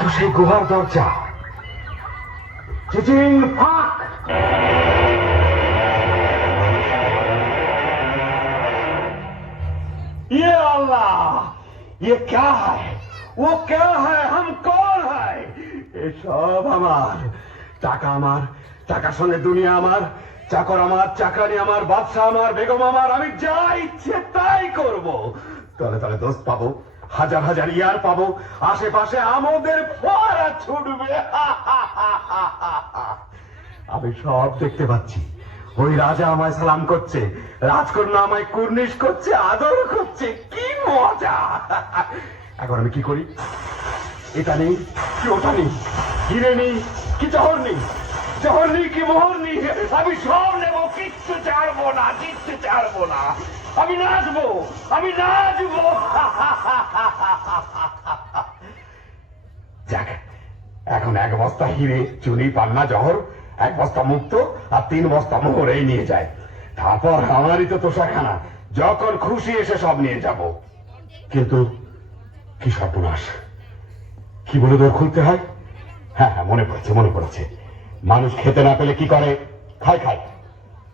তো সেই গুহার দরজা। চিচিং ফাক। ये अल्लाह, ये क्या है? वो क्या है? हम कौन है? ये सब আমার টাকা, আমার টাকার সঙ্গে দুনিয়া আমার, চাকর আমার, চাকরানি আমার, বাদশা আমার, বেগম আমার, আমি যা ইচ্ছে তাই করব। তলে তলে দোস্ত পাবো, হাজার হাজার ইয়ার পাবো, আশেপাশে আমাদের ফোয়ারা ছুটবে। আমি সব দেখতে পাচ্ছি। ওই রাজা আমায় সালাম করছে, রাজকন্যা আমায় কুর্নিশ করছে, আদর করছে, কি মজা। এখন আমি কি করি? এটা নেই কি ওটা নেই, হিরে নেই কি জহর নেই, জহর নেই কি মোহর নেই, আমি সব নেবো, কিচ্ছু ছাড়বো না, কিচ্ছু ছাড়বো না। আমি নাচবো, আমি নাচবো। যাক, এখন এক বস্তা হিরে, চুনি, পান্না, জহর, এক বস্তা মুক্ত আর 3 বস্তা মোহর এই নিয়ে যায়। তারপর আমারই তো তোষাখানা, যখন খুশি এসে সব নিয়ে যাব। কিন্তু কি সর্বনাশ, কি বলে দোর খুলতে হয়? হ্যাঁ হ্যাঁ, মনে পড়েছে, মনে পড়েছে। মানুষ খেতে না পেলে কি করে? খায় খায়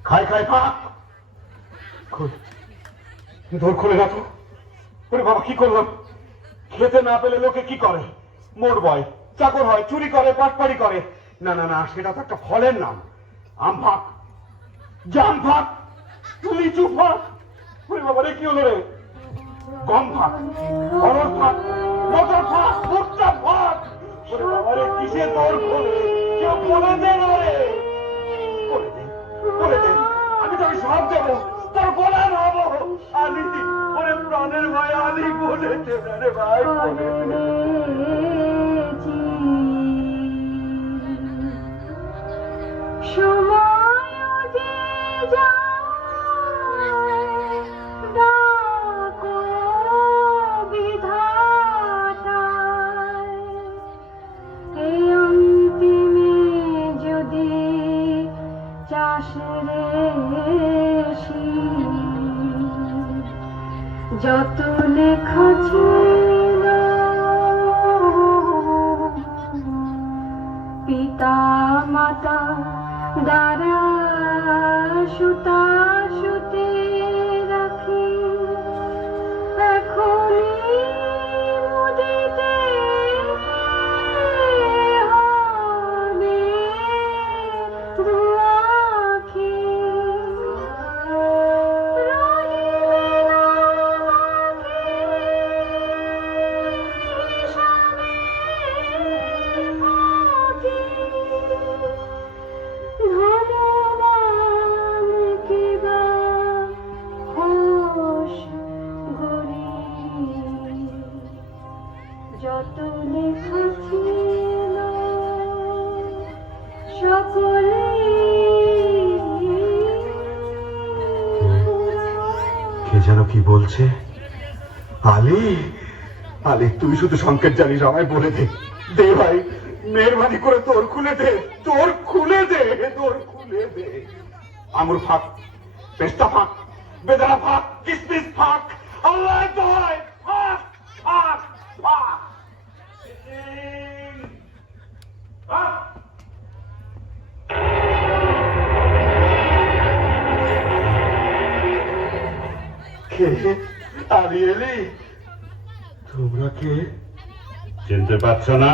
খায় খায় পাক। দোর খুলে না তো। ওরে বাবা, কি করলাম? খেতে না পেলে লোকে কি করে? মোট বয়, চাকর হয়, চুরি করে, পাটপাড়ি করে। না না না, সেটা তো একটা ফলের নাম। আম ফাঁক, জাম ফাঁক, লিচু ফাঁক। ওরে বাবা রে, কি হলো রে? গম ফাঁক, অরড় ফাঁক, মটর ফাঁক, ভুট্টা ফাঁক। ওরে বাবা রে, কিসে দোর খোলে? কেউ বলে দে না রে, করে দে, করে দে। আমি তোকে সব দেবো, তোর গোলাম হবো। আলি, ওরে প্রাণের ভাই আলি, বলে দে না রে ভাই, বলে দে। যত লেখা ছিল পিতা মাতা দ্বারা সুতা সুতে রাখি, এখনই মুদিতে হবে দুয়াখি। যত লেখা ছিল সকলে কে যেন কি বলছে? আলী, আলী, তুই শুধু সংকেত জানিস, আমায় বলে দে। দে ভাই, মেহরবানি করে তোর খুলে দে, তোর খুলে দে, তোর খুলে দে। আঙুর ফাঁক, পেস্তা ফাঁক, বেদানা ফাঁক, কিসমিস ফাঁক, আল্লাহ দোহাই, ফাঁক ফাঁক ফাঁক। কে? আলী এলি? তোমরা কে? চিনতে পারছ না?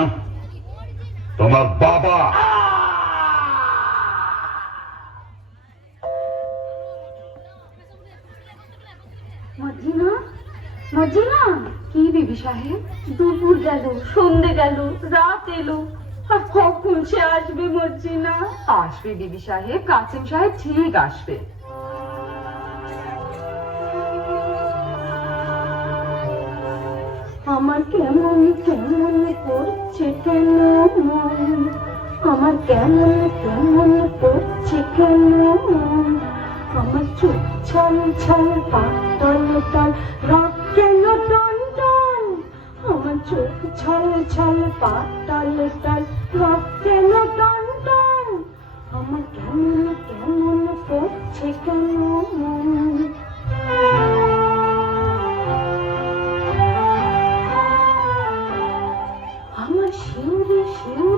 তোমার বাবা। মর্জিনা, মর্জিনা। কি বিবি সাহেব? দুপুর গেল, সন্ধে গেল, রাত এলো, আর কখন সে আসবে মর্জিনা? আসবে বিবি সাহেব, কাসেম সাহেব ঠিক আসবে। আমার কেমন কেমন করছে কেন মন, আমার কেমন কেমন করছে কেন মন, আমার চোখ ছল ছল, পা টল টল, রক কেন টন টন, আমার চোখ ছল ছল, পা টল টল, রক কেন টন টন, আমার কেমন কেমন করছে কেন মন। আমার শিউরে শিউরে